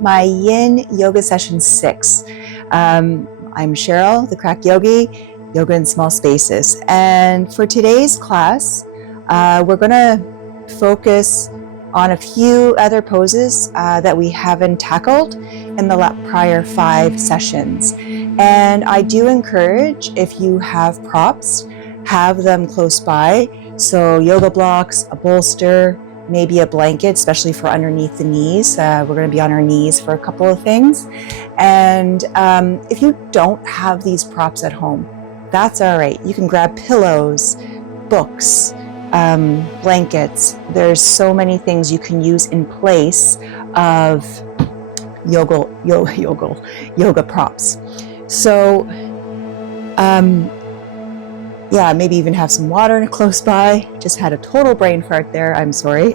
my Yin Yoga Session 6. I'm Cheryl, the Crack Yogi, Yoga in Small Spaces. And for today's class, we're going to focus on a few other poses that we haven't tackled in the prior 5 sessions. And I do encourage, if you have props, have them close by. So yoga blocks, a bolster, maybe a blanket, especially for underneath the knees. We're going to be on our knees for a couple of things. And if you don't have these props at home, that's all right. You can grab pillows, books, blankets. There's so many things you can use in place of yoga props. So, yeah, maybe even have some water close by. Just had a total brain fart there, I'm sorry.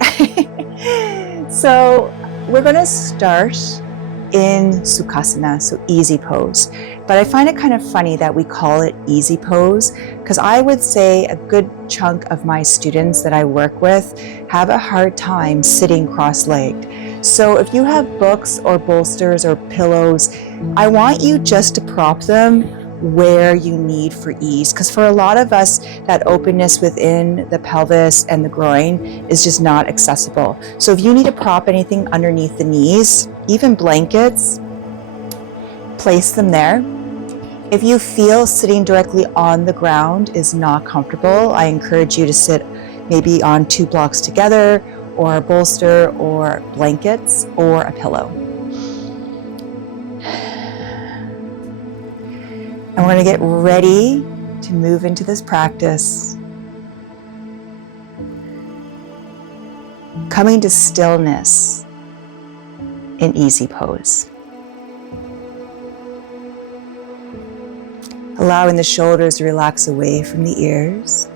So we're gonna start in Sukhasana, so easy pose. But I find it kind of funny that we call it easy pose, because I would say a good chunk of my students that I work with have a hard time sitting cross-legged. So if you have books or bolsters or pillows, I want you just to prop them where you need for ease, because for a lot of us, that openness within the pelvis and the groin is just not accessible. So if you need to prop anything underneath the knees, even blankets, place them there. If you feel sitting directly on the ground is not comfortable, I encourage you to sit maybe on 2 blocks together, or a bolster, or blankets, or a pillow. And we're going to get ready to move into this practice. Coming to stillness in easy pose. Allowing the shoulders to relax away from the ears.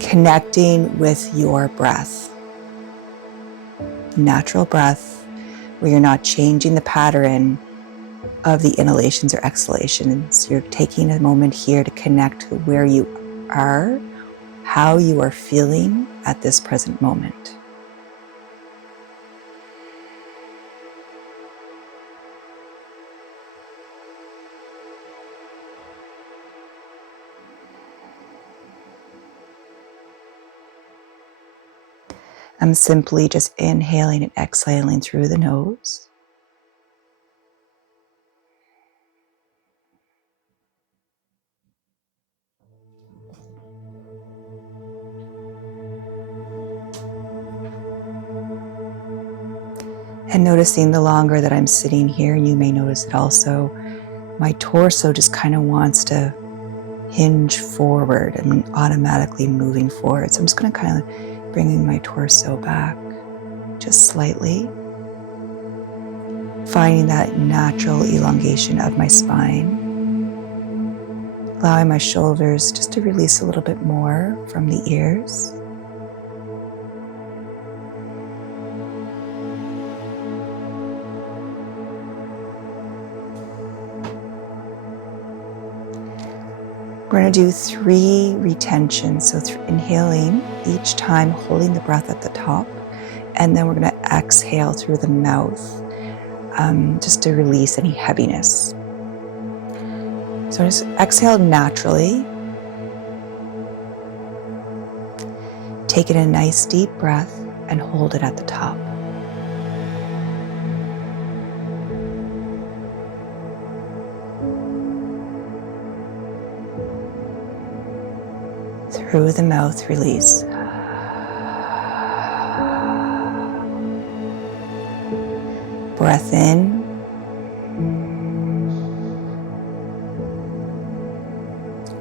Connecting with your breath. Natural breath, where you're not changing the pattern of the inhalations or exhalations. You're taking a moment here to connect to where you are, how you are feeling at this present moment. I'm simply just inhaling and exhaling through the nose. And noticing the longer that I'm sitting here, you may notice it also, my torso just kind of wants to hinge forward and automatically moving forward. So I'm just going to kind of bringing my torso back just slightly, finding that natural elongation of my spine, allowing my shoulders just to release a little bit more from the ears. We're going to do 3 retentions, so inhaling each time, holding the breath at the top, and then we're going to exhale through the mouth, just to release any heaviness. So just exhale naturally. Take in a nice deep breath and hold it at the top. Through the mouth, release. Breath in.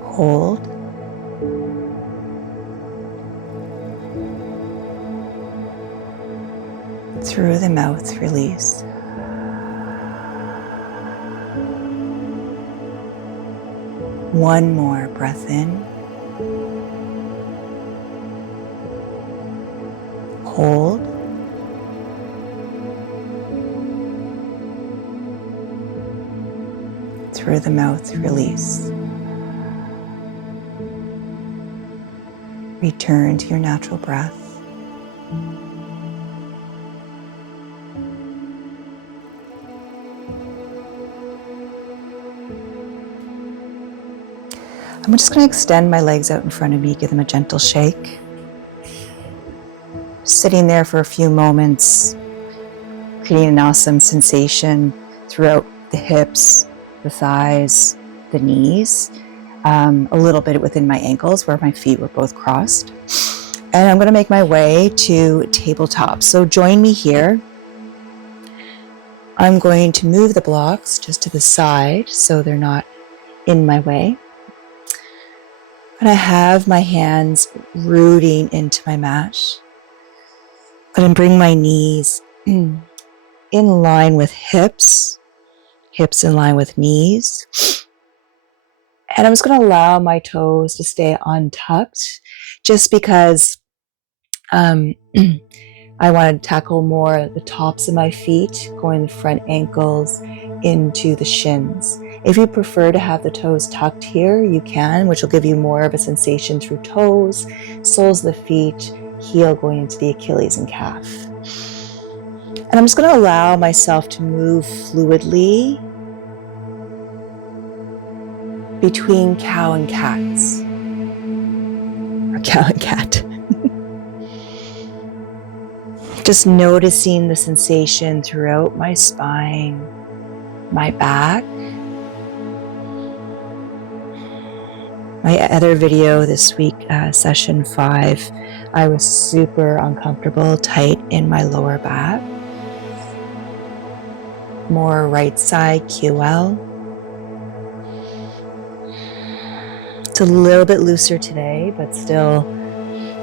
Hold. Through the mouth, release. One more breath in. Hold. Through the mouth, release. Return to your natural breath. I'm just going to extend my legs out in front of me, give them a gentle shake. Sitting there for a few moments, creating an awesome sensation throughout the hips, the thighs, the knees, a little bit within my ankles where my feet were both crossed. And I'm going to make my way to tabletop. So join me here. I'm going to move the blocks just to the side so they're not in my way. I'm going to have my hands rooting into my mat. I'm going to bring my knees in line with hips in line with knees. And I'm just going to allow my toes to stay untucked just because I want to tackle more the tops of my feet, going the front ankles into the shins. If you prefer to have the toes tucked here, you can, which will give you more of a sensation through toes, soles of the feet, heel going into the Achilles and calf. And I'm just going to allow myself to move fluidly between cow and cats, or cow and cat. Just noticing the sensation throughout my spine, my back. My other video this week, session 5, I was super uncomfortable, tight in my lower back. More right side QL. It's a little bit looser today, but still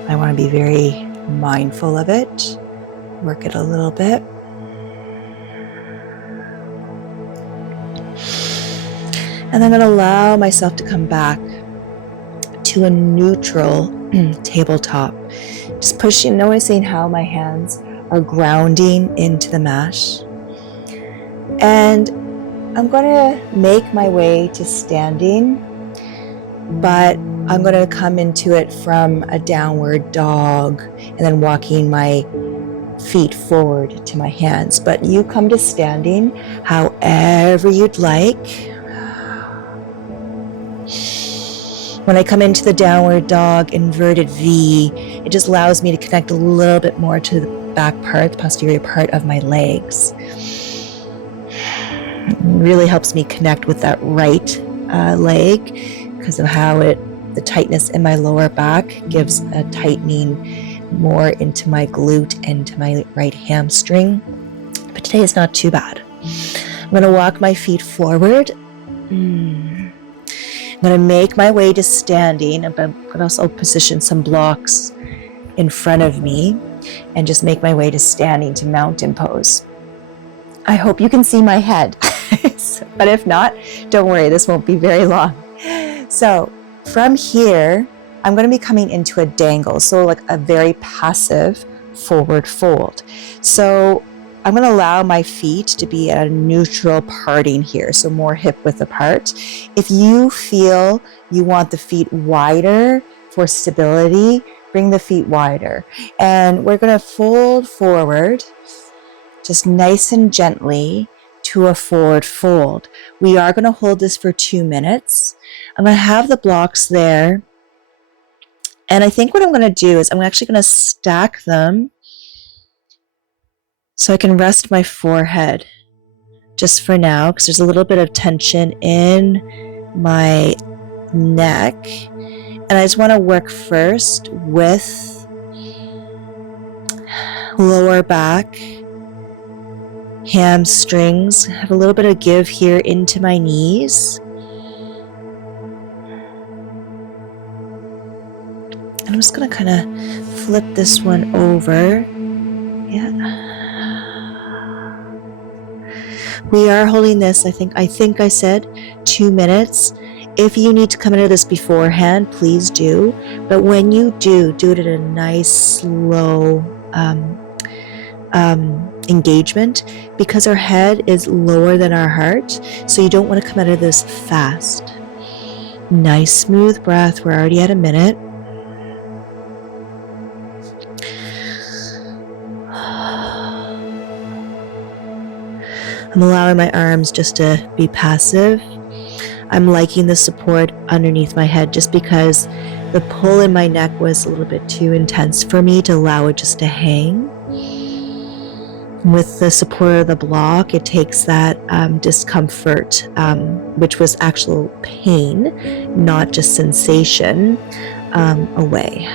I want to be very mindful of it. Work it a little bit. And I'm going to allow myself to come back to a neutral tabletop. Just pushing, noticing how my hands are grounding into the mat. And I'm going to make my way to standing, but I'm going to come into it from a downward dog and then walking my feet forward to my hands. But you come to standing however you'd like. When I come into the downward dog, inverted V, it just allows me to connect a little bit more to the back part, the posterior part of my legs. It really helps me connect with that right leg because of how the tightness in my lower back gives a tightening more into my glute and to my right hamstring. But today is not too bad. I'm going to walk my feet forward. I'm going to make my way to standing. I'm going to also position some blocks in front of me and just make my way to standing to mountain pose. I hope you can see my head, but if not, don't worry, this won't be very long. So from here, I'm going to be coming into a dangle, so like a very passive forward fold. So I'm going to allow my feet to be at a neutral parting here, so more hip width apart. If you feel you want the feet wider for stability, bring the feet wider. And we're going to fold forward, just nice and gently, to a forward fold. We are going to hold this for 2 minutes. I'm going to have the blocks there. And I think what I'm going to do is I'm actually going to stack them so I can rest my forehead just for now, because there's a little bit of tension in my neck. And I just want to work first with lower back, hamstrings, have a little bit of give here into my knees. And I'm just going to kind of flip this one over. Yeah. We are holding this, I think I said 2 minutes. If you need to come into this beforehand, please do. But when you do it at a nice, slow engagement, because our head is lower than our heart. So you don't want to come out of this fast. Nice, smooth breath. We're already at a minute. I'm allowing my arms just to be passive. I'm liking the support underneath my head just because the pull in my neck was a little bit too intense for me to allow it just to hang. With the support of the block, it takes that discomfort, which was actual pain, not just sensation, away.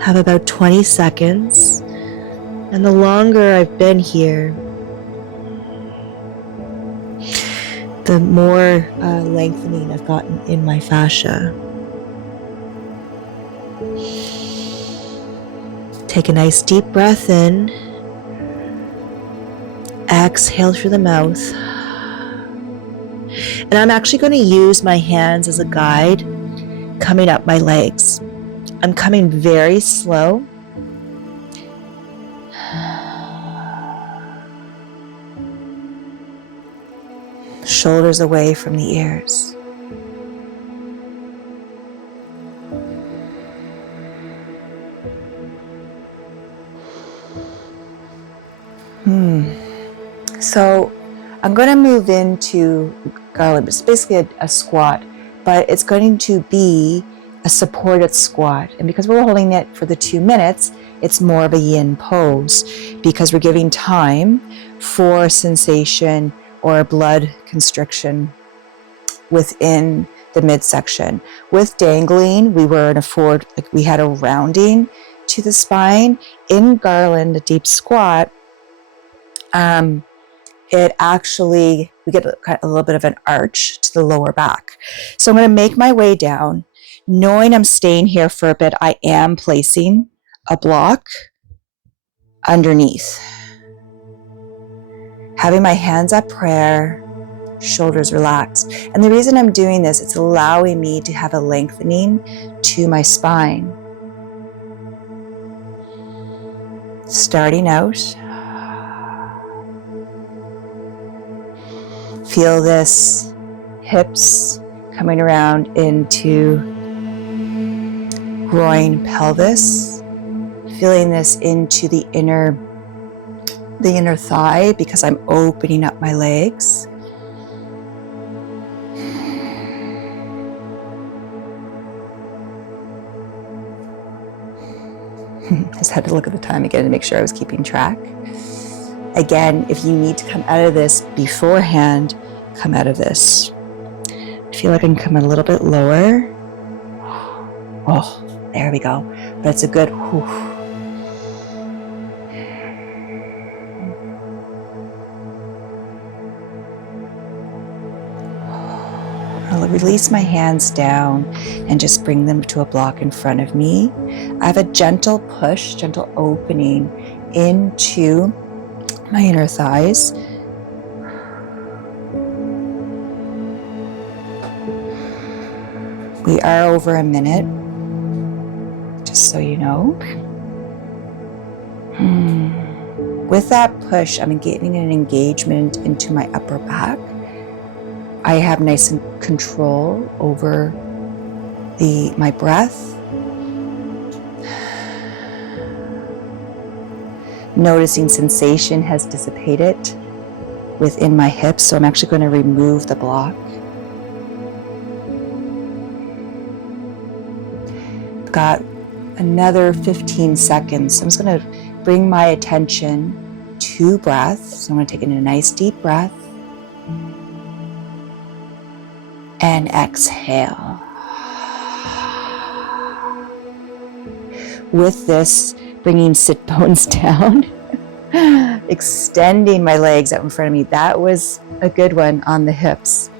Have about 20 seconds. And the longer I've been here, the more lengthening I've gotten in my fascia. Take a nice deep breath in. Exhale through the mouth. And I'm actually going to use my hands as a guide coming up my legs. I'm coming very slow. Shoulders away from the ears. So I'm going to move into garland. It's basically a squat, but it's going to be a supported squat. And because we're holding it for the 2 minutes, it's more of a yin pose because we're giving time for sensation or blood constriction within the midsection. With dangling, we were in we had a rounding to the spine. In garland, a deep squat, it actually, we get a little bit of an arch to the lower back. So I'm going to make my way down. Knowing I'm staying here for a bit, I am placing a block underneath. Having my hands at prayer, shoulders relaxed. And the reason I'm doing this, it's allowing me to have a lengthening to my spine. Starting out, feel this hips coming around into groin, pelvis. Feeling this into the inner thigh because I'm opening up my legs. I just had to look at the time again to make sure I was keeping track. Again, if you need to come out of this beforehand, come out of this. I feel like I can come a little bit lower. Oh, there we go. But it's a good whew. I'll release my hands down and just bring them to a block in front of me. I have a gentle push, gentle opening into my inner thighs. We are over a minute, just so you know. With that push, I'm getting an engagement into my upper back. I have nice control over my breath. Noticing sensation has dissipated within my hips, so I'm actually going to remove the block. Got another 15 seconds. So I'm just going to bring my attention to breath. So I'm going to take in a nice deep breath and exhale. With this, bringing sit bones down, extending my legs out in front of me. That was a good one on the hips.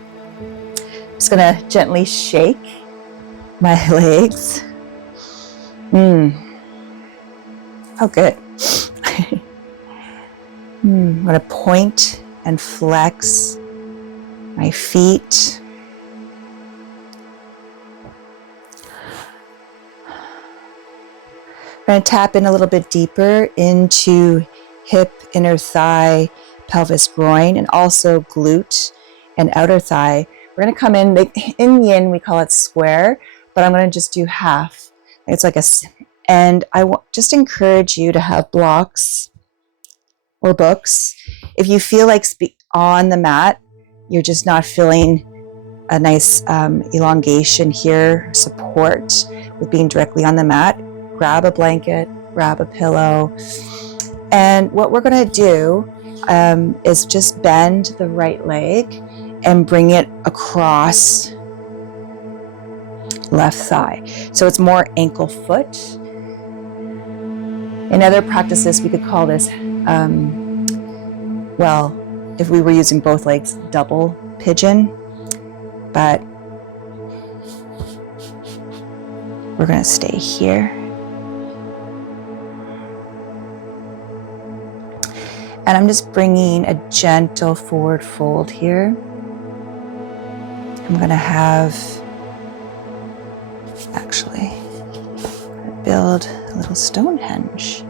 I'm just going to gently shake my legs. Oh, good. I'm going to point and flex my feet. I'm going to tap in a little bit deeper into hip, inner thigh, pelvis, groin, and also glute and outer thigh. We're going to come in Yin, we call it square, but I'm going to just do half. It's like And just encourage you to have blocks or books. If you feel like on the mat, you're just not feeling a nice elongation here, support with being directly on the mat, grab a blanket, grab a pillow. And what we're going to do is just bend the right leg and bring it across left thigh. So it's more ankle foot. In other practices, we could call this, well, if we were using both legs, double pigeon. But we're going to stay here. And I'm just bringing a gentle forward fold here. I'm going to have, actually, build a little Stonehenge.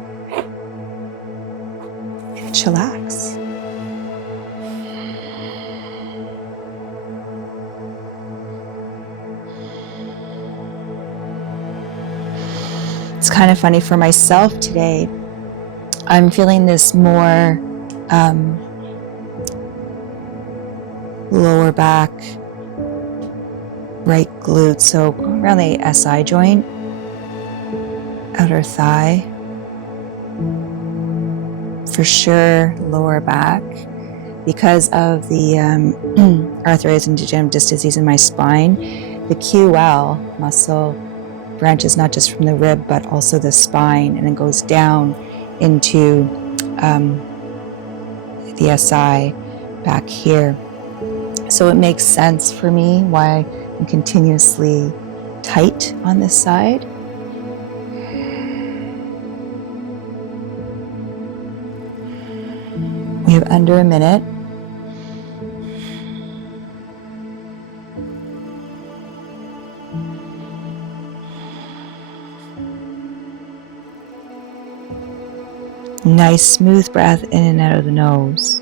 Chillax. It's kind of funny for myself today. I'm feeling this more lower back, right glute, so around the SI joint, outer thigh, for sure lower back, because of the arthritis and degenerative disc disease in my spine. The QL muscle branches not just from the rib but also the spine, and then goes down into the SI back here. So it makes sense for me why I'm continuously tight on this side. We have under a minute. Nice smooth breath in and out of the nose.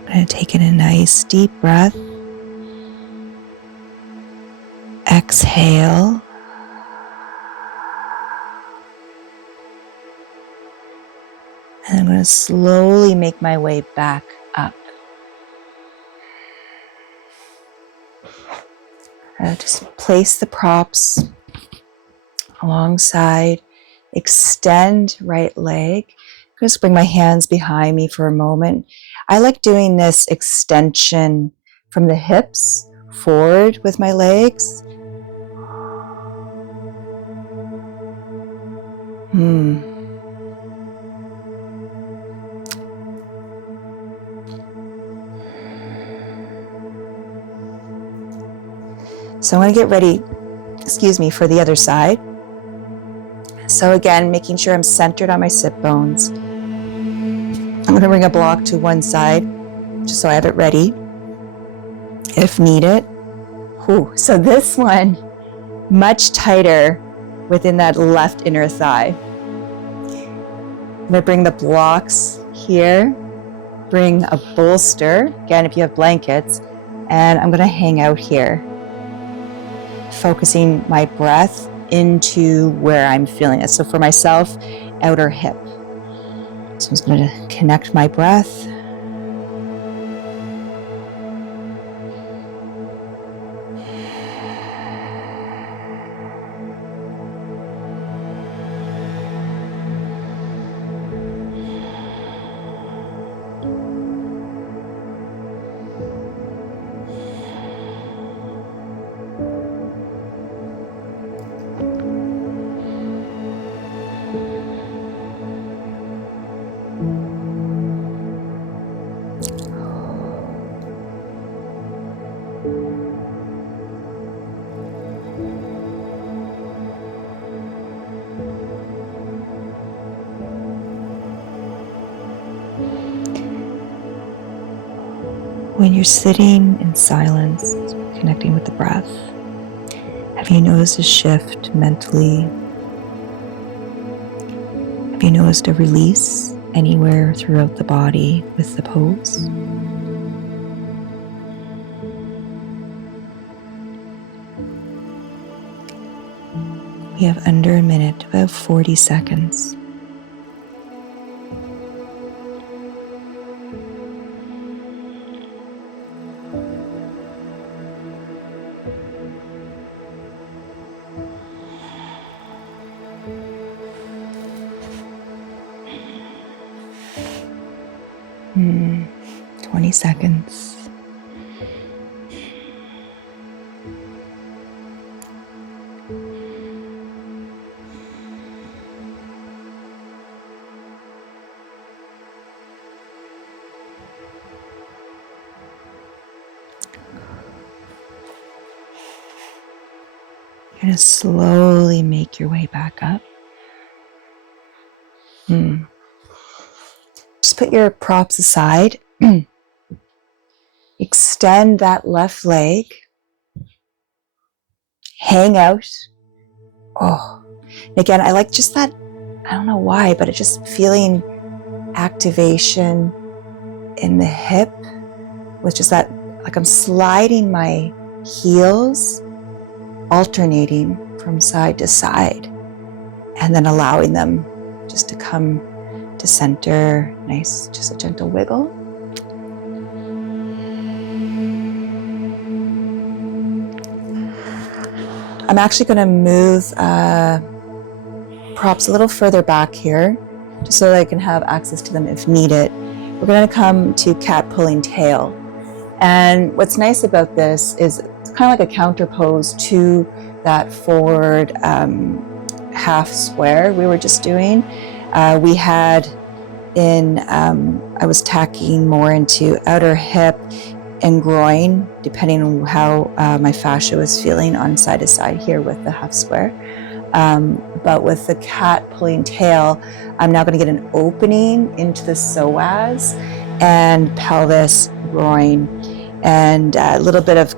I'm going to take in a nice deep breath. Exhale. And I'm going to slowly make my way back up. Just place the props alongside, extend right leg. Just bring my hands behind me for a moment. I like doing this extension from the hips forward with my legs. So I'm going to get ready, for the other side. So again, making sure I'm centered on my sit bones. I'm going to bring a block to one side, just so I have it ready, if needed. So this one, much tighter within that left inner thigh. I'm going to bring the blocks here, bring a bolster, again, if you have blankets, and I'm going to hang out here, focusing my breath into where I'm feeling it. So for myself, outer hip. So I'm just going to connect my breath. When you're sitting in silence, connecting with the breath, Have you noticed a shift mentally? Have you noticed a release anywhere throughout the body with the pose? We have under a minute, about 40 seconds. Hmm, 20 seconds. You're going to slowly make your way back up. Just put your props aside. Extend that left leg. Hang out. Oh, and again, I like just that, I don't know why, but it's just feeling activation in the hip with just that, like I'm sliding my heels, alternating from side to side, and then allowing them just to come to center. Nice, just a gentle wiggle. I'm actually going to move props a little further back here, just so that I can have access to them if needed. We're going to come to cat pulling tail. And what's nice about this is it's kind of like a counter pose to that forward half square we were just doing. We had I was tacking more into outer hip and groin, depending on how my fascia was feeling on side to side here with the half square. But with the cat pulling tail, I'm now going to get an opening into the psoas and pelvis, groin, and a little bit of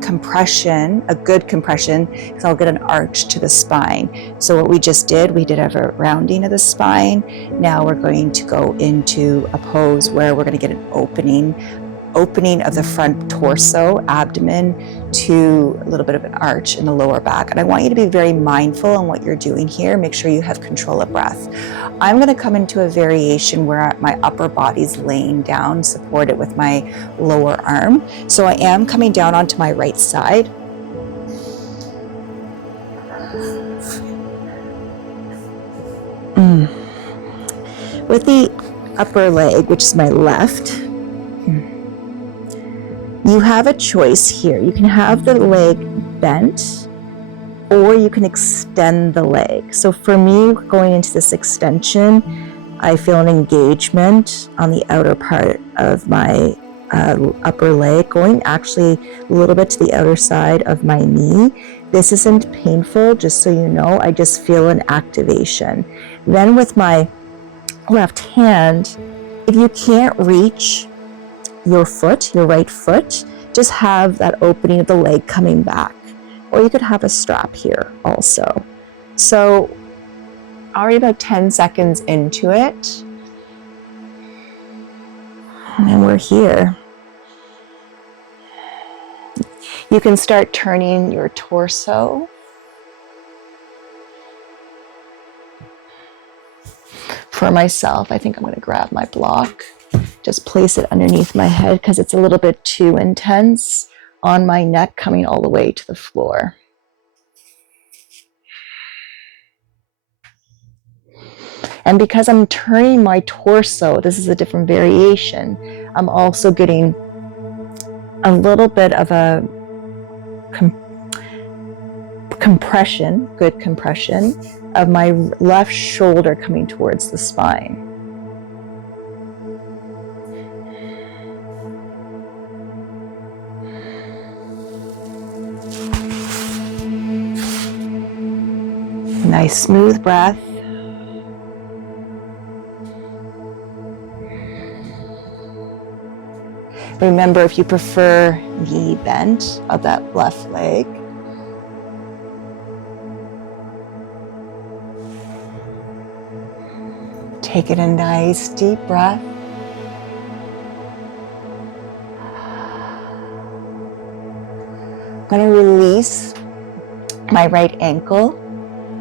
compression, a good compression, because I'll get an arch to the spine. So what we just did, we did have a rounding of the spine. Now we're going to go into a pose where we're going to get an opening of the front torso, abdomen, to a little bit of an arch in the lower back. And I want you to be very mindful on what you're doing here. Make sure you have control of breath. I'm going to come into a variation where my upper body's laying down, supported with my lower arm. So I am coming down onto my right side. With the upper leg, which is my left, you have a choice here. You can have the leg bent, or you can extend the leg. So for me, going into this extension, I feel an engagement on the outer part of my upper leg, going actually a little bit to the outer side of my knee. This isn't painful, just so you know. I just feel an activation. Then with my left hand, if you can't reach your foot, your right foot, just have that opening of the leg coming back. Or you could have a strap here also. So already about 10 seconds into it, and we're here. You can start turning your torso. For myself, I think I'm going to grab my block, just place it underneath my head because it's a little bit too intense on my neck coming all the way to the floor. And because I'm turning my torso, this is a different variation, I'm also getting a little bit of a compression, good compression, of my left shoulder coming towards the spine. Nice smooth breath. Remember, if you prefer knee bent of that left leg, Take it a nice deep breath. I'm going to release my right ankle,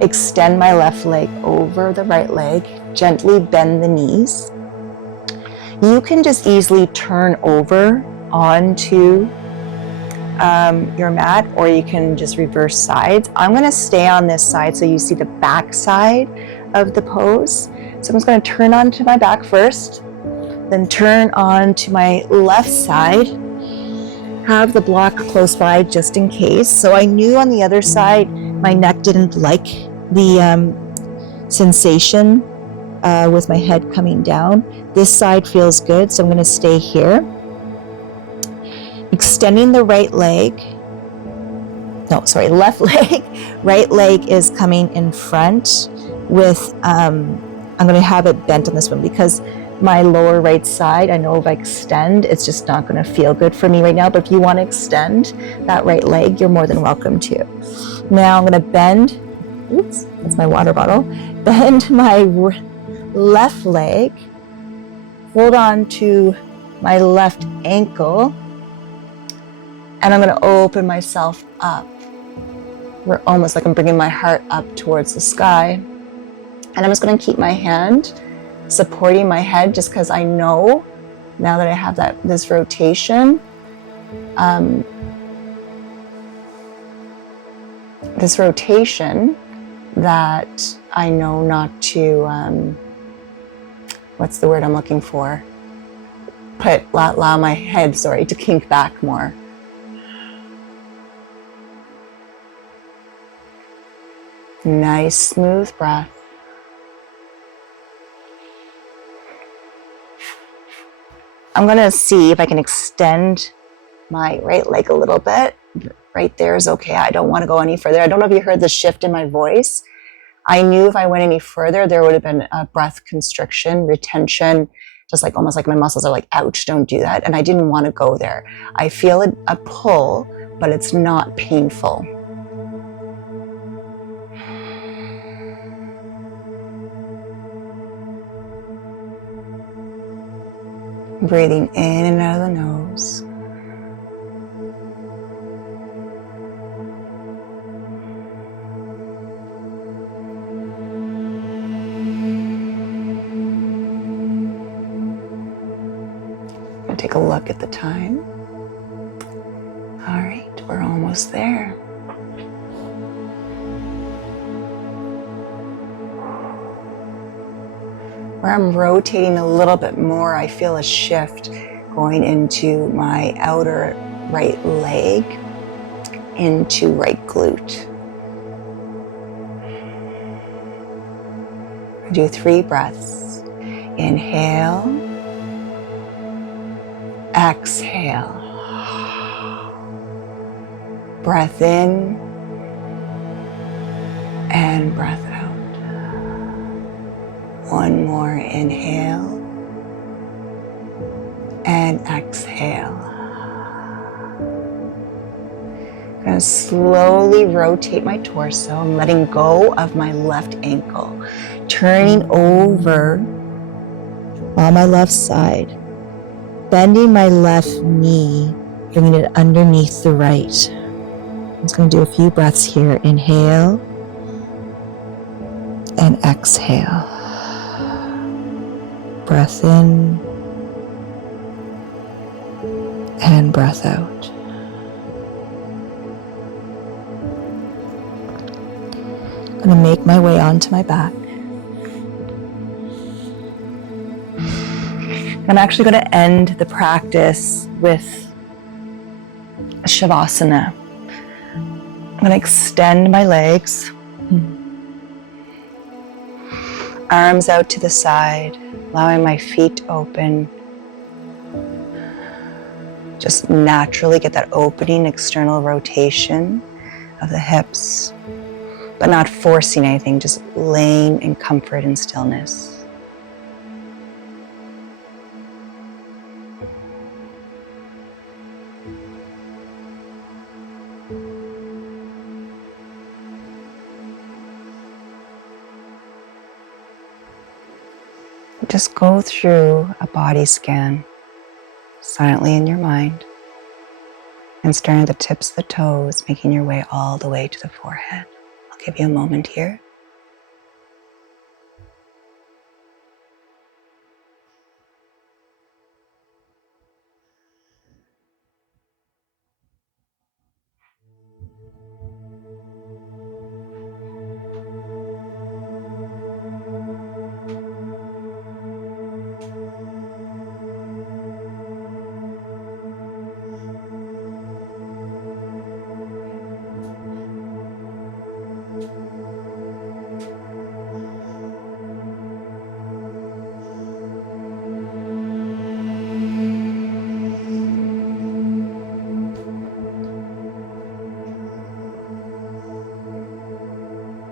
extend my left leg over the right leg, gently bend the knees. You can just easily turn over onto your mat, or you can just reverse sides. I'm going to stay on this side so you see the back side of the pose. So I'm just going to turn onto my back first, then turn on to my left side. Have the block close by just in case. So I knew on the other side my neck didn't like the sensation with my head coming down. This side feels good, so I'm going to stay here. Extending the left leg. Right leg is coming in front with, I'm going to have it bent on this one because my lower right side, I know if I extend, it's just not going to feel good for me right now. But if you want to extend that right leg, you're more than welcome to. Now I'm going to bend, oops, that's my water bottle, bend my left leg, hold on to my left ankle, and I'm going to open myself up. We're almost like I'm bringing my heart up towards the sky. And I'm just going to keep my hand supporting my head just because I know now that I have this rotation, that I know not to, what's the word I'm looking for? Allow my head, to kink back more. Nice, smooth breath. I'm going to see if I can extend my right leg a little bit. Right there is okay. I don't want to go any further. I don't know if you heard the shift in my voice. I knew if I went any further, there would have been a breath constriction, retention, just like almost like my muscles are like, ouch, don't do that. And I didn't want to go there. I feel a pull, but it's not painful. Breathing in and out of the nose. I'm going to take a look at the time. All right, we're almost there. Where I'm rotating a little bit more, I feel a shift going into my outer right leg, into right glute. I do 3 breaths. Inhale, exhale. Breath in and breath out. One more, inhale and exhale. I'm going to slowly rotate my torso. I'm letting go of my left ankle, turning over on my left side, bending my left knee, bringing it underneath the right. I'm just going to do a few breaths here. Inhale and exhale. Breath in and breath out. I'm going to make my way onto my back. I'm actually going to end the practice with a Shavasana. I'm going to extend my legs, arms out to the side, allowing my feet open. Just naturally get that opening external rotation of the hips, but not forcing anything, just laying in comfort and stillness. Just go through a body scan silently in your mind and starting at the tips of the toes, making your way all the way to the forehead. I'll give you a moment here.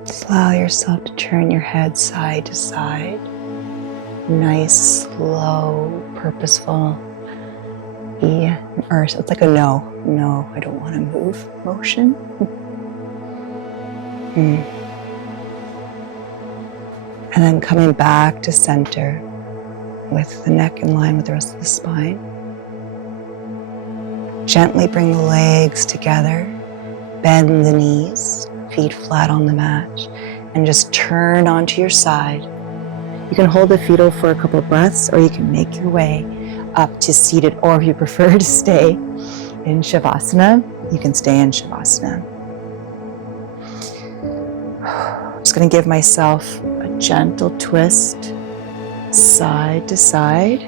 Just allow yourself to turn your head side to side. Nice, slow, purposeful. Or it's like a no, I don't want to move motion. And then coming back to center with the neck in line with the rest of the spine. Gently bring the legs together, bend the knees, feet flat on the mat, and just turn onto your side. You can hold the fetal for a couple of breaths, or you can make your way up to seated, or if you prefer to stay in Shavasana, you can stay in Shavasana. I'm just going to give myself a gentle twist, side to side.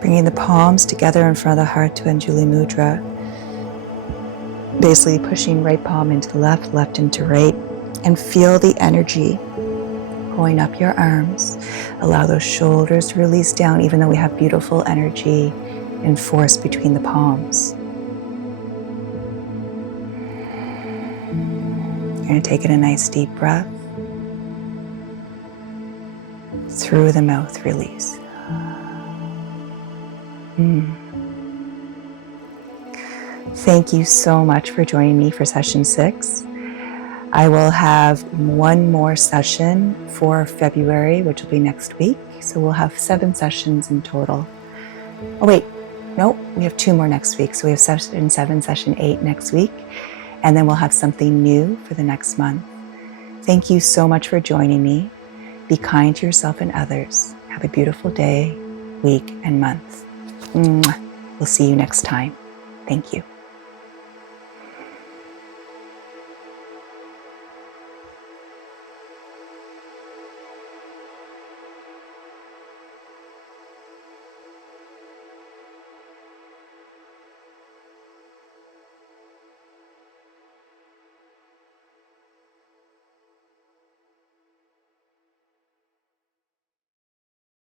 Bringing the palms together in front of the heart to Anjali Mudra. Basically pushing right palm into the left, left into right, and feel the energy going up your arms. Allow those shoulders to release down, even though we have beautiful energy and force between the palms. You're going to take in a nice deep breath. Through the mouth, release. Thank you so much for joining me for session 6. I will have one more session for February, which will be next week. So we'll have 7 sessions in total. Oh wait, no, we have 2 more next week. So we have session 7, session 8 next week. And then we'll have something new for the next month. Thank you so much for joining me. Be kind to yourself and others. Have a beautiful day, week, and month. We'll see you next time. Thank you.